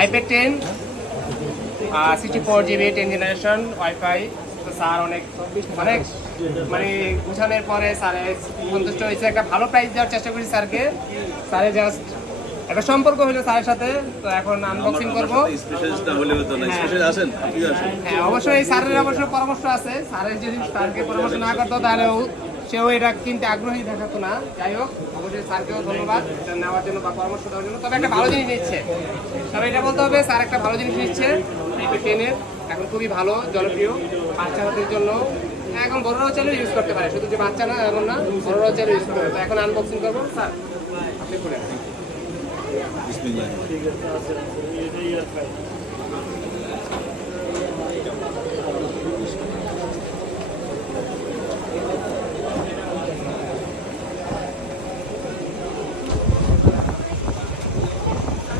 IPad 10 64 GB 10 generation wifi. তো sir অনেক অনেক মানে বুঝানোর পরে স্যার সন্তুষ্ট হয়েছে। একটা ভালো প্রাইস দেওয়ার চেষ্টা করেছি স্যারকে। স্যারে জাস্ট একটা সম্পর্ক হলো স্যারের সাথে। তো এখন আনবক্সিং করবো। হ্যাঁ, অবশ্যই স্যারের অবশ্য পরামর্শ আছে। স্যারের যদি স্যারকে পরামর্শ না করতো তাহলে সেও এটা কিনতে আগ্রহী দেখাতো না। যাই হোক, অবশ্যই স্যারকেও ধন্যবাদ এটা নেওয়ার জন্য বা পরামর্শ দেওয়ার জন্য। তবে একটা ভালো জিনিস নিচ্ছে, তবে এটা বলতে হবে স্যার একটা ভালো জিনিস নিচ্ছে। আইপ্যাড 10 এখন খুবই ভালো, জনপ্রিয় বাচ্চাদের জন্য। এখন বড়রাও চাইলে ইউজ করতে পারে, শুধু যে বাচ্চা না এমন না, বড়রাও চাইলে ইউজ করতে। তো এখন আনবক্সিং করবো। স্যার আপনি করে